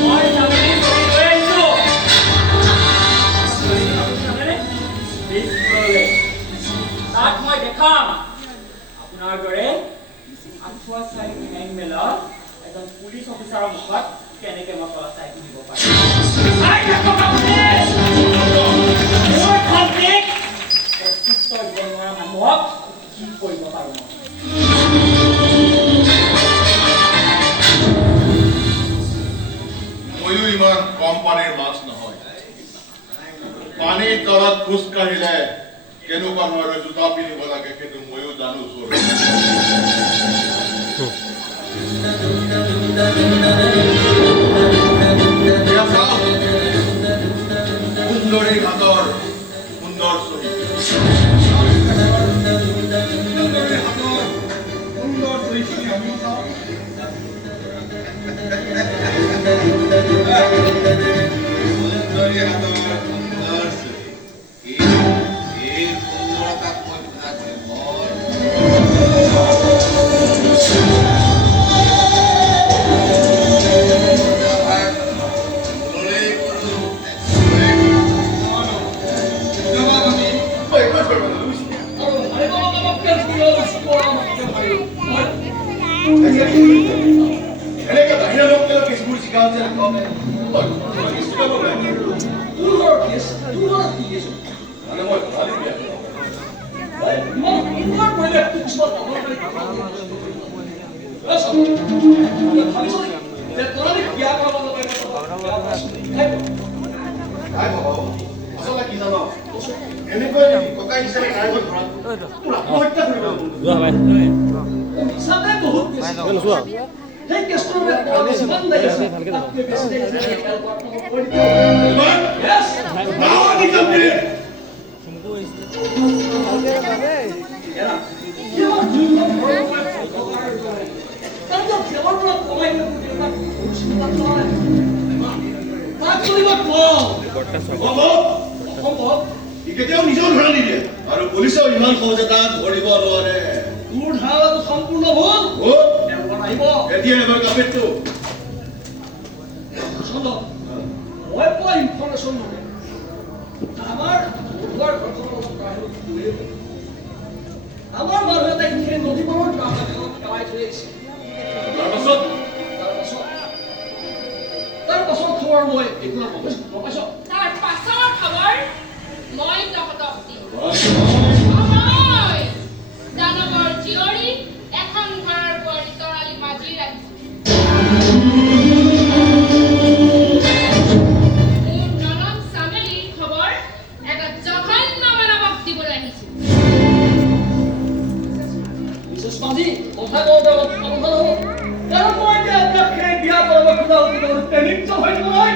মই চামেলি ছবি লৈ আহিছোঁ। তাত মই দেখাম আপোনাৰ দৰে আঁঠুৱা চাই হেং মেলা এজন পুলিচ অফিচাৰৰ মুখত কেনেকে মই তলা চাই দিব পাৰিম। চাই থাকক আপুনি। মোৰ ভণ্টিক নেতৃত্ব দিব নোৱাৰা মানুহক কি কৰিব পাৰোঁ মই। ময়ো ইমান কম পানীৰ মাছ নহয়। পানীৰ তলত খোজ কাঢ়িলে কেনেকুৱা ধৰণৰ জোতা পিন্ধিব লাগে সেইটো ময়ো জানো। সুন্দৰী ঘাটৰ সুন্দৰ ছবি। সুন্দৰ ছবিখিনি আমি চাওঁ। সুন্দৰী হাতৰ সুন্দৰ ছবি। এই সুন্দৰতাক মই বুজাইছোঁ বৰ এনেকে বাহিৰা লোকেল কেছবোৰ শিকাওঁতে মানে মই আচলতে কি জানো এনেকৈ ককাই হিচাপে মোৰ আত্মহত্যা কৰিব যোৱা ভাই নোচোৱা সেই কেছটোৰ যিমান দায়ী আছে তাতকৈ বেছি দায়ী আছে কেতিয়াও নিজেও ধৰা নিদিয়ে আৰু পুলিচেও ইমান সহজে তাক ধৰিব নোৱাৰে। তোৰ ধাৰণাটো সম্পূৰ্ণ ভুল। আহিব এতিয়া এবাৰ কাপেটটো মই পোৱা ইনফৰমেশ্যন মতে আমাৰ মানুহ এটাই সেই নদীখনৰ পেলাই থৈ আহিছে। তাৰ পাছত খবৰ মই একো নাপাব। তাৰ পাছৰ খবৰ মই তহঁতক দিম। দানৱৰ জীয়ৰী এখন ঘৰৰ বোৱাৰী তৰালি মাজি ৰাখিছো। মোৰ ননদ চামেলিৰ খবৰ এটা জঘন্য মানৱক দিবলৈ আহিছো। মিছেছ মাঝি কথা কওঁতে অলপ সাৱধান হ'ব। কাৰণ মই এতিয়া আপোনাক সেই বিয়া কৰাব খোজা উচিত প্ৰেমিক হৈ নহয়।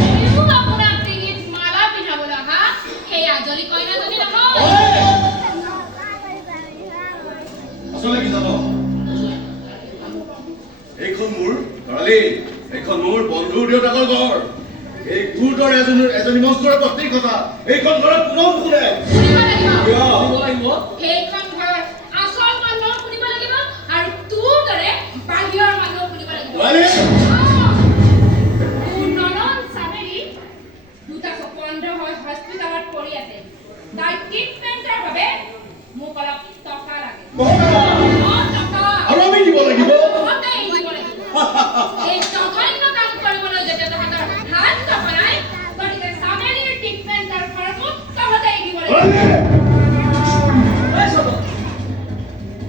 ময়ো আপোনাৰ ডিঙিত মালা পিন্ধাবলৈ অহা সেই আজলি কইনাজনী নহয়। আচলতে কি জানো এইখন মোৰ তৰালি, এইখন মোৰ বন্ধুৰ দেউতাকৰ ঘৰ। এই কুৰ্টৰ এজনী মস্তুৰৰ পত্নীৰ কথা এইখন ঘৰত কোনেও নুশুনে। শুনিব লাগিব। সেইখন ঘৰৰ আচল মানুহ শুনিব লাগিব আৰু তোৰ দৰে বাহিৰৰ মানুহ শুনিব লাগিব। মোৰ ননদ চামেলি দুটা চকু অন্ধ হৈ হস্পিটালত পৰি আছে। তাই ট্ৰিটমেণ্টৰ বাবে মোক অলপ টকা লাগে। টকা আৰু আমি দিব লাগিব। তহঁতেই দিব লাগিব। এই জঘন্য কাম কৰিবলৈ যেতিয়া তহঁতৰ হাত টকা নাই, গতিকে চামেলিৰ ট্ৰিটমেণ্টৰ খৰচো তহঁতেই দিব লাগিব।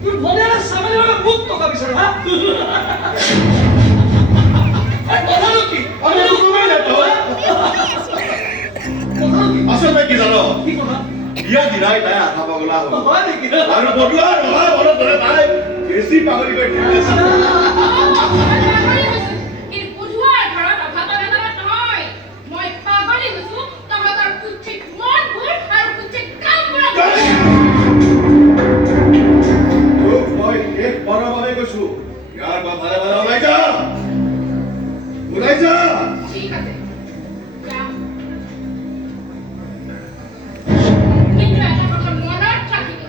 তোৰ ভনীয়ে চামেলি মানে মোক টকা বিচাৰে হা? কথাটো কি? আমি শুনাই নাপাওঁ। আচলতে কি জানো কি কথা? বিয়া দিনাই তাই আধা পাগলা হ'ল হয় নেকি? আৰু বদুৱা নহয় মনত ধৰে তাই বেছি পাগলি কৰি থাকিলে। কিন্তু বুধুৱাৰ ঘৰত অভাৱ অনাটনত নহয়। মই পাগলী হৈছো তহঁতৰ কুৎসিত মনবোৰ আৰু কুৎসিত কামবোৰৰ বাবে। তোক মই শেষবাৰৰ বাবে কৈছো ইয়াৰ পৰা ভালে ভালে ওলাই যা। ওলাই যা। ঠিক আছে, যাম। কিন্তু এটা কথা মনত ৰাখিব,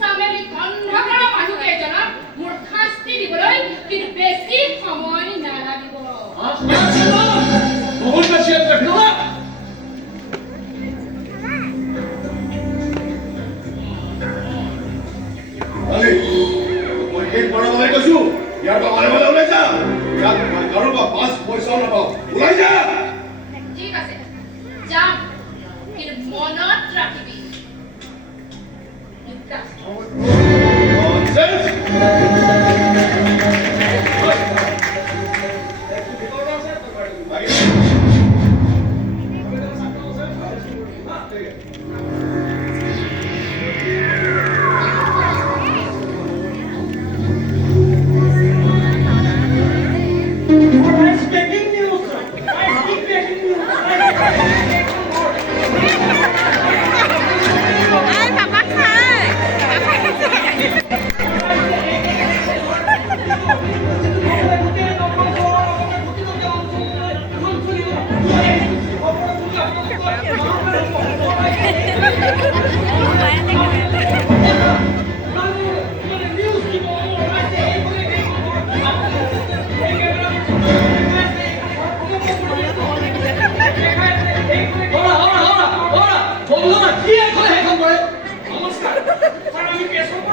চামেলি বন্ধ কৰা মানুহকেইজনক মোৰ শাস্তি দিবলৈ কিন্তু বেছি সময় নালাগিব।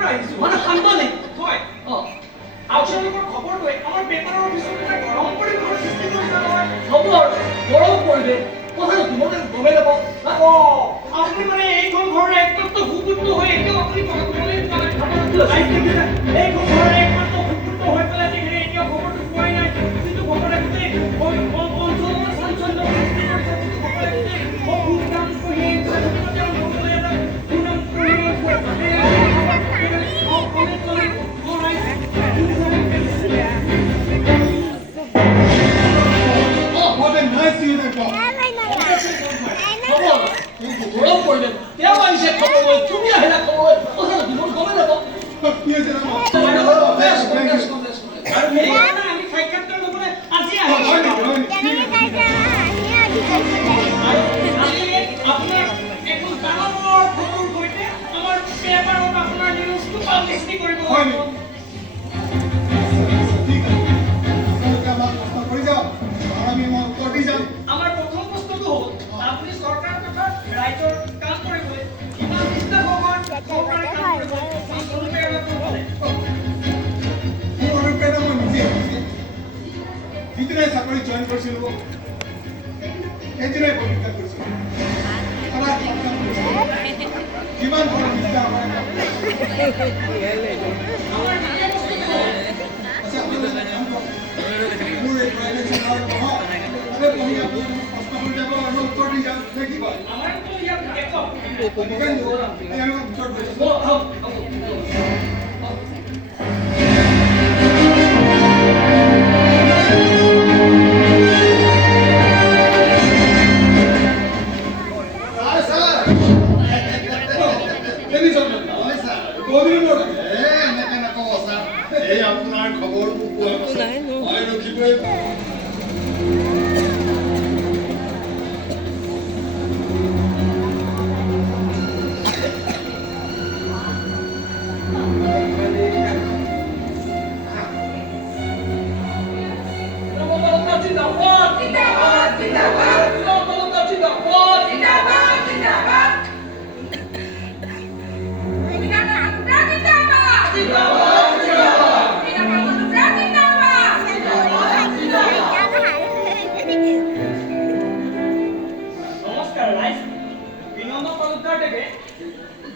আহিছোঁ মানে সাংবাদিক হয় আপোনালোকৰ খবৰটোৱে আমাৰ পেপাৰৰ অফিচত এটা গৰম পৰিৱেশৰ সৃষ্টি কৰিছে নহয় খবৰ গৰম পৰিৱেশ কথাটো তোমালোকে গমেই নাপাওঁ আপুনি মানে এইখন ঘৰৰ একমাত্ৰ সুপুত্ৰ হৈ এতিয়াও আপুনি এইখন ঘৰৰ একমাত্ৰ সুপুত্ৰ হৈ পেলাই তেখেতে এতিয়াও খবৰটো পোৱাই নাই যিটো খবৰে গোটেই অঞ্চলৰ চাঞ্চল্য সৃষ্টি কৰিছে যিটো খবৰে গোটেই সুনাম কঢ়িয়াই তেওঁৰ নগৰলৈ এটা সুনাম কঢ়িয়াই What a nice uniform. গৰম পৰিলে তেওঁ আহিছে খবৰ তুমি আহিলা খবৰ কথাটো মই গমেই নাপাওঁ আৰু সেইকাৰণে আমি সাক্ষাৎকাৰ ল'বলৈ আজি আহিছোঁ আৰু আজি আপোনাৰ এখন ডাঙৰ ফটোৰ সৈতে আমাৰ পেপাৰত আপোনাৰ নিউজটো পাব্লিচিটি কৰিব আমাৰ প্ৰথম প্ৰশ্নটো হ'ল আপুনি চৰকাৰ তথা ৰাইজৰ কাম কৰিবলৈ কিমান নিষ্ঠাবান চৰকাৰে কাম যিদিনাই চাকৰি জইন কৰিছিলোঁ সেইদিনাই পৰীক্ষা কৰিছিলোঁ কিমান বড় নিষ্ঠা আমাৰ মোৰ এই প্ৰাইভেট চেক্টৰত নহয় পঢ়ি আপুনি কষ্ট কৰি যাব আৰু উত্তৰ দি যাম নে কি কয় আমাৰতো ইয়াত একদম উত্তৰ দিছে আপোনাৰ খবৰ পোৱা মই ৰখিবই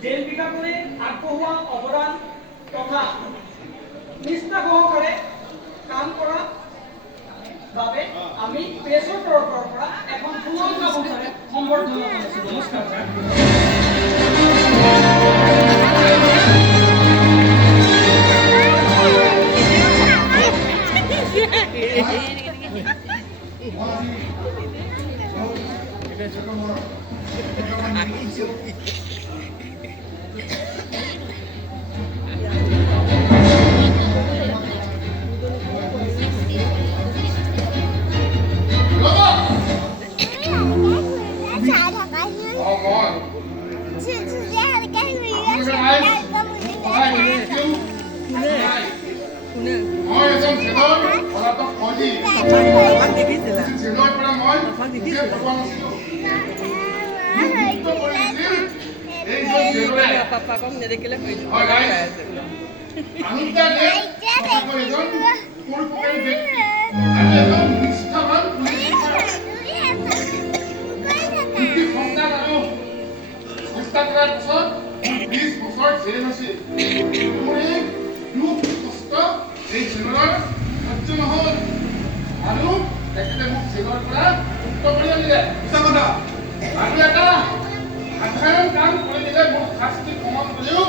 জেল বিভাগলৈ আগবঢ়োৱা অৱদান তথা নিষ্ঠা সহকাৰে কাম কৰাৰ বাবে আমি প্ৰেছৰ তৰফৰ পৰা এখন সুৰক্ষা বঁটাৰে সম্বৰ্ধনা জনাইছোঁ নমস্কাৰ sir Papá con de que le fue. সাধাৰণ কাম কৰি দিলে মোক শাস্তি কমন কৰিও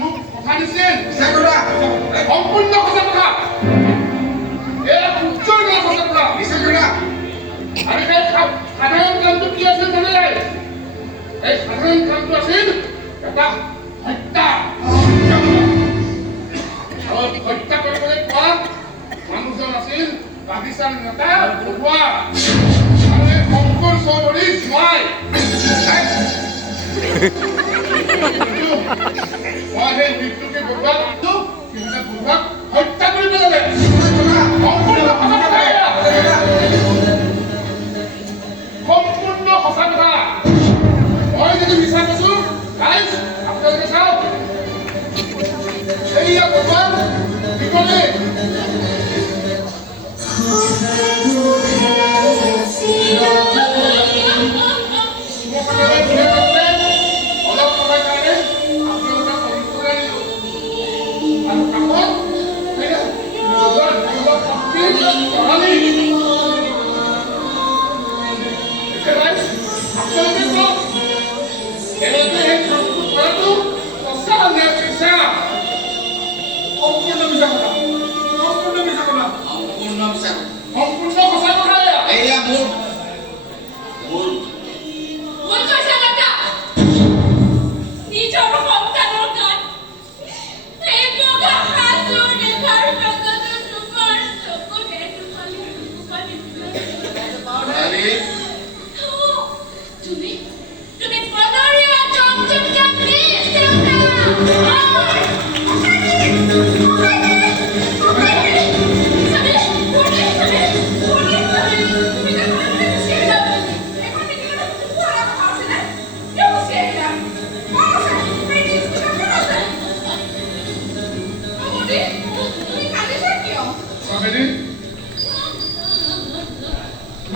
মোক কথা দিছিল সম্পূৰ্ণ সঁচা কথা এয়া উজ্জ্বল সঁচা কথা আৰু এই সাধাৰণ কামটো কি আছিল জানে নাই এই সাধাৰণ কামটো আছিল এটা হত্যা আৰু হত্যা কৰিবলৈ কোৱা মানুহজন আছিল বাগিচাৰ নেতা বৰুৱা আৰু এই শংকৰ চৌধুৰী জোঁৱাই মই সেই মৃত্যুকে বৰুৱাক হত্যা কৰি পেলালে সম্পূৰ্ণ সঁচা কথা মই যদি মিছা কৈছো গাইজ আপোনালোকে চাওক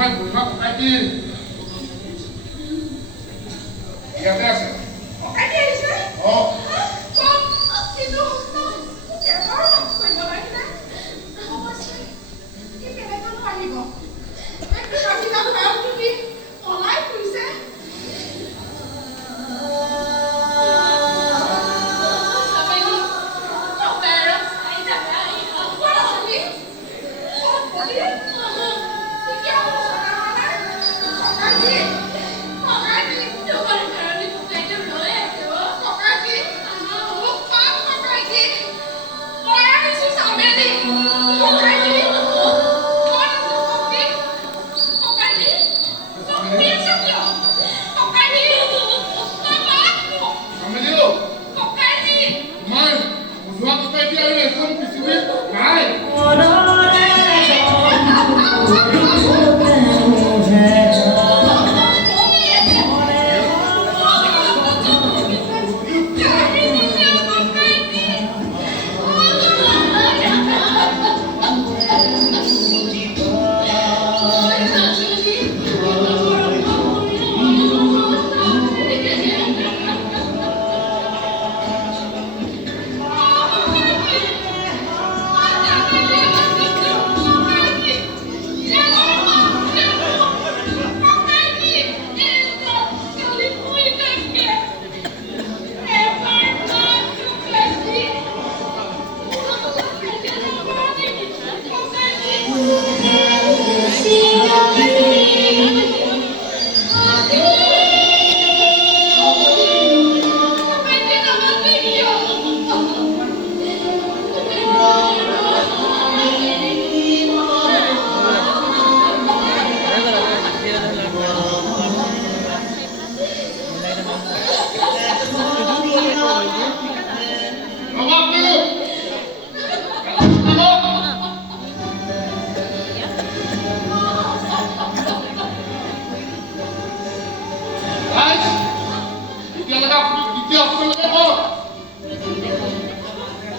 ইমান বুঢ়া ককাইটি ইয়াতে আছে ককাইটি আহিছে অ কিন্তু কেৱল কৰিব লাগিলে কি কেনেকৈ আহিব কাজিনা ঘৰত তুমি পলাই ফুৰিছে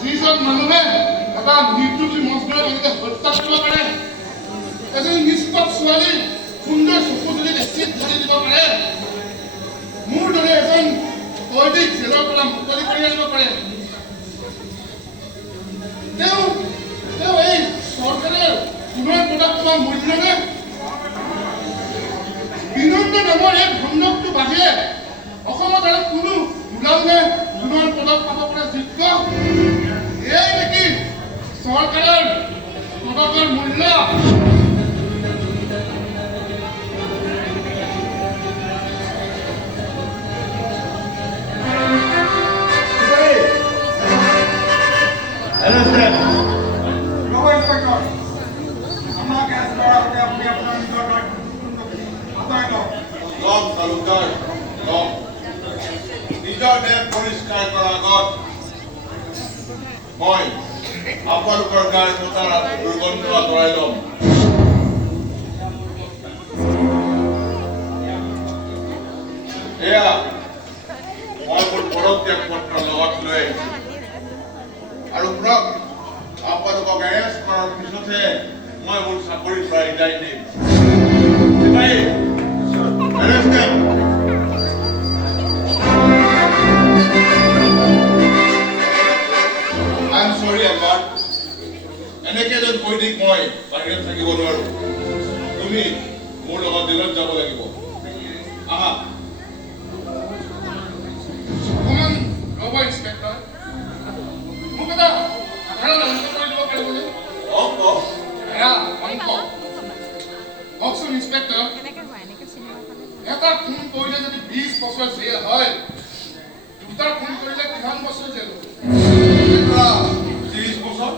যিজন মানুহে এটা নিৰ্দোষী মজদুৰক এনেকৈ হত্যা কৰিব পাৰে এজনী নিষ্পাপ ছোৱালী সুন্দৰ চকু যদি এচিড ঢালি দিব পাৰে মোৰ দৰে এজন কয়দীক জেলৰ পৰা মুকলি কৰি আনিব পাৰে তেওঁ এই চৰকাৰৰ পুনৰ পদক পোৱা মূল্য নে বিনন্দ নামৰ এই ভণ্ডকটো বাহিৰে অসমত আৰু কোনো ওলালে পুনৰ পদক পাব পৰা যোগ্য এই নেকি চৰকাৰৰ পদকৰ মূল্য নিজৰ দেশ পৰিষ্কাৰ কৰাৰ আগত মই আপোনালোকৰ গাৰ বতাৰ দুৰ্গন্ধ আঁতৰাই ল'ম এয়া মই মোৰ পদত্যাগ পত্ৰ লগত লৈ আহিছোঁ আৰু শুনক আপোনালোকক এৰেষ্ট কৰাৰ পিছতহে মই মোৰ চাকৰিৰ পৰা বিদায় দিম এনেকে এজন কৈদিক মই বাহিৰত থাকিব নোৱাৰো তুমি মোৰ লগত দিনত যাব লাগিব আহা অকণমান ৰ'ব ইন্সপেক্টৰ মোক এটা সাধাৰণ অংক কৰি দিব পাৰিবনে অংক কওকচোন ইন্সপেক্টৰ এটা খুন কৰিলে যদি 20 বছৰ জেল হয় দুটা খুন কৰিলে কিমান বছৰ জেল 30 বছৰ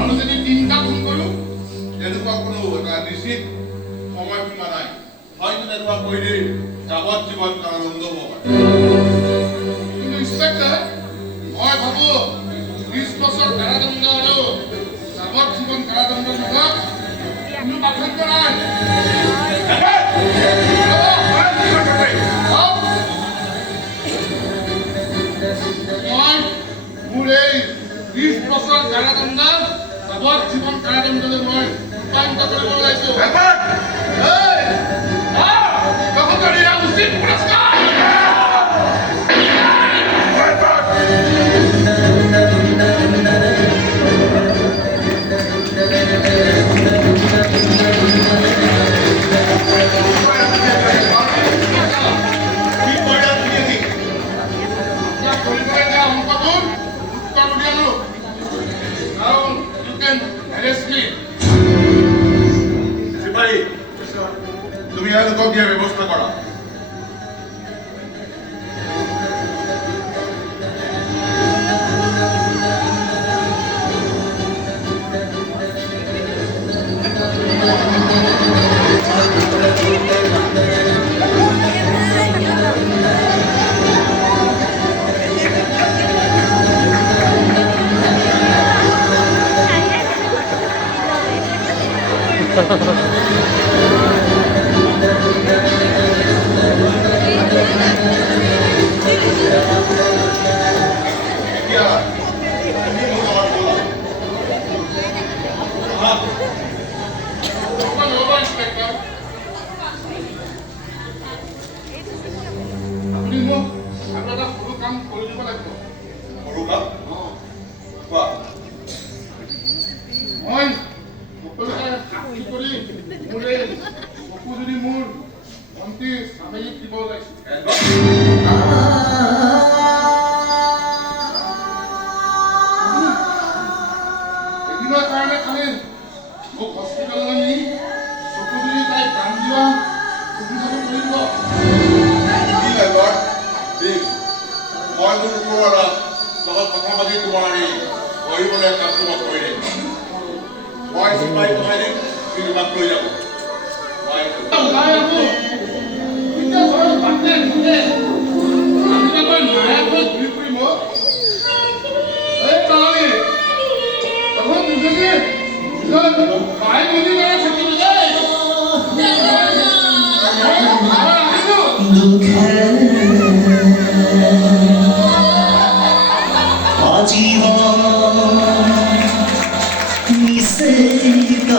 আৰু যদি তিনিটা খুন কৰো এনেকুৱা কোনো এটা নিশ্চিত সময়সীমা নাই হয়তো তেনেকুৱা কৰিলে যাৱজ্জীৱন কাৰাদণ্ড হ'ব পাৰে কিন্তু ইন্সপেক্টৰ মই ভাবো 20 বছৰ কাৰাদণ্ড আৰু যাৱজ্জীৱন কাৰাদণ্ডৰ মাজত কোনো পাৰ্থক্য নাই মোৰ এই 20 বছৰ কাৰাদণ্ড যাৱজ্জীৱন কাৰাদণ্ডলৈ মই ৰূপান্তৰিত কৰিব ওলাইছো তেওঁলোকক দিয়াৰ ব্যৱস্থা কৰা। এতিয়া তুমি মোৰ লগত ব'লা। আহা। অকণমান ৰ'ব, ইন্সপেক্টৰ। আপুনি মোক আৰু এটা সৰু কাম কৰি দিব লাগিব। সৰু কাম? কোৱা। মই সকলোকে সাক্ষী কৰি মোৰ এই চকু যদি মোৰ ভণ্টি স্বামীক দিব ওলাইছোঁ। এদিনৰ কাৰণে খালি মোক হস্পিটেললৈ নি চকু যদি তাই কাম দিয়া সুবিধাটো কৰি দিব। কি লাগিব? ঠিক। মই মোৰ কুকুৰৰ লগত কথা পাতি তোমাৰ এই কৰিবলৈ কামটো মই কৰি দিম। মই চিপাহী পঠাই দিম, সি তোমাক লৈ যাব। মই ওলাই আহো। এতিয়া ঘৰত বাটে ঘূৰে। আজিলৈকে মায়াকৈ ঘূৰি ফুৰিব। এই তালি, তখন নিজকে মায়ে বুজি লৈ থাকিব দেই। মই আহিছো। আজীবন নিষেধ